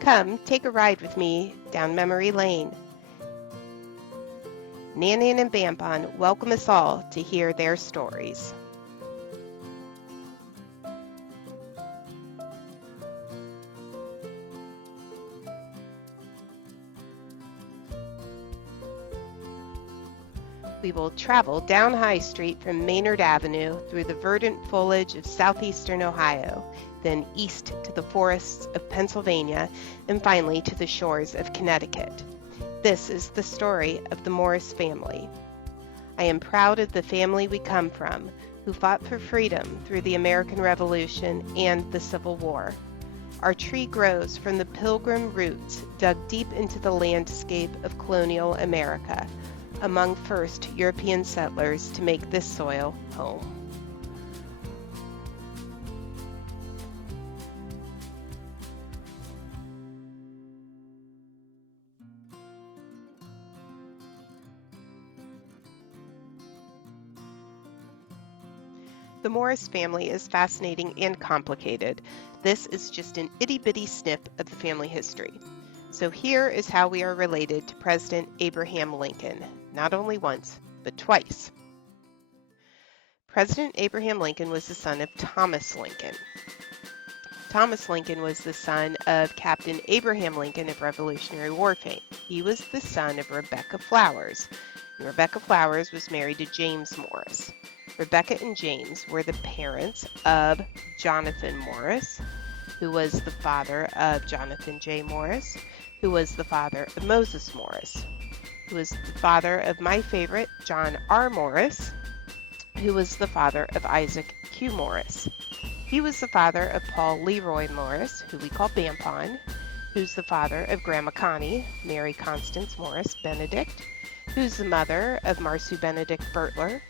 Come, take a ride with me down memory lane. Nan and Bampon welcome us all to hear their stories. We will travel down High Street from Maynard Avenue through the verdant foliage of southeastern Ohio, then east to the forests of Pennsylvania, and finally to the shores of Connecticut. This is the story of the Morris family. I am proud of the family we come from, who fought for freedom through the American Revolution and the Civil War. Our tree grows from the Pilgrim roots dug deep into the landscape of colonial America, among first European settlers to make this soil home. The Morris family is fascinating and complicated. This is just an itty-bitty snip of the family history. So here is how we are related to President Abraham Lincoln, not only once, but twice. President Abraham Lincoln was the son of Thomas Lincoln. Thomas Lincoln was the son of Captain Abraham Lincoln of Revolutionary War fame. He was the son of Rebecca Flowers, and Rebecca Flowers was married to James Morris. Rebecca and James were the parents of Jonathan Morris, who was the father of Jonathan J. Morris, who was the father of Moses Morris, who was the father of my favorite, John R. Morris, who was the father of Isaac Q. Morris. He was the father of Paul Leroy Morris, who we call Bampon, who's the father of Grandma Connie, Mary Constance Morris Benedict, who's the mother of Marsu Benedict Birtler,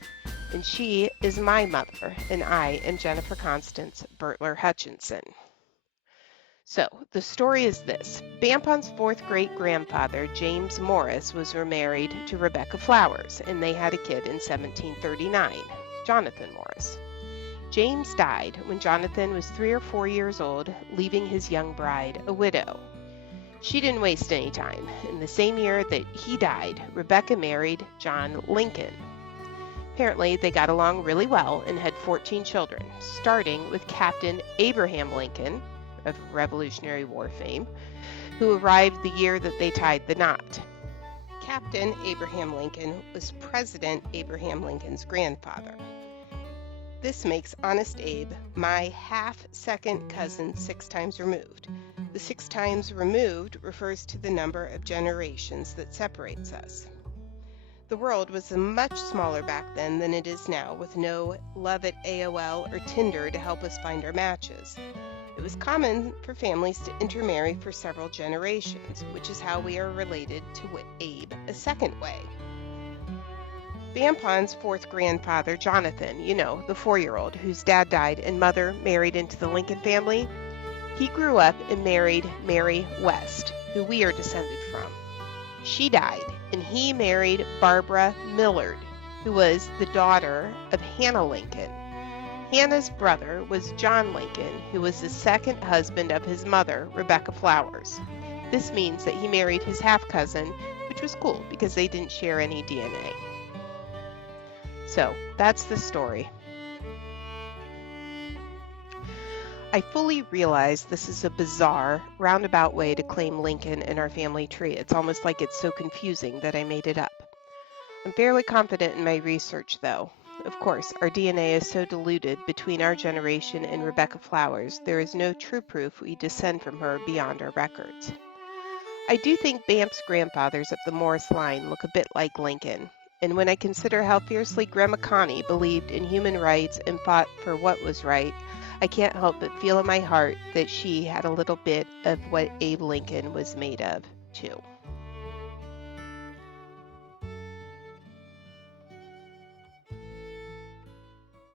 and she is my mother, and I am Jennifer Constance Birtler-Hutchinson. So, the story is this. Bampon's fourth great-grandfather, James Morris, was remarried to Rebecca Flowers, and they had a kid in 1739, Jonathan Morris. James died when Jonathan was 3 or 4 years old, leaving his young bride a widow. She didn't waste any time. In the same year that he died, Rebecca married John Lincoln. Apparently, they got along really well and had 14 children, starting with Captain Abraham Lincoln, of Revolutionary War fame, who arrived the year that they tied the knot. Captain Abraham Lincoln was President Abraham Lincoln's grandfather. This makes Honest Abe my half-second cousin 6 times removed. The 6 times removed refers to the number of generations that separates us. The world was much smaller back then than it is now, with no love at AOL or Tinder to help us find our matches. It was common for families to intermarry for several generations, which is how we are related to Abe a second way. Bampon's fourth grandfather, Jonathan, the 4-year-old whose dad died and mother married into the Lincoln family, he grew up and married Mary West, who we are descended from. She died, and he married Barbara Millard, who was the daughter of Hannah Lincoln. Hannah's brother was John Lincoln, who was the second husband of his mother, Rebecca Flowers. This means that he married his half-cousin, which was cool because they didn't share any DNA. So, that's the story. I fully realize this is a bizarre, roundabout way to claim Lincoln in our family tree. It's almost like it's so confusing that I made it up. I'm fairly confident in my research, though. Of course, our DNA is so diluted between our generation and Rebecca Flowers, there is no true proof we descend from her beyond our records. I do think Bamp's grandfathers up the Morris line look a bit like Lincoln, and when I consider how fiercely Grandma Connie believed in human rights and fought for what was right, I can't help but feel in my heart that she had a little bit of what Abe Lincoln was made of, too.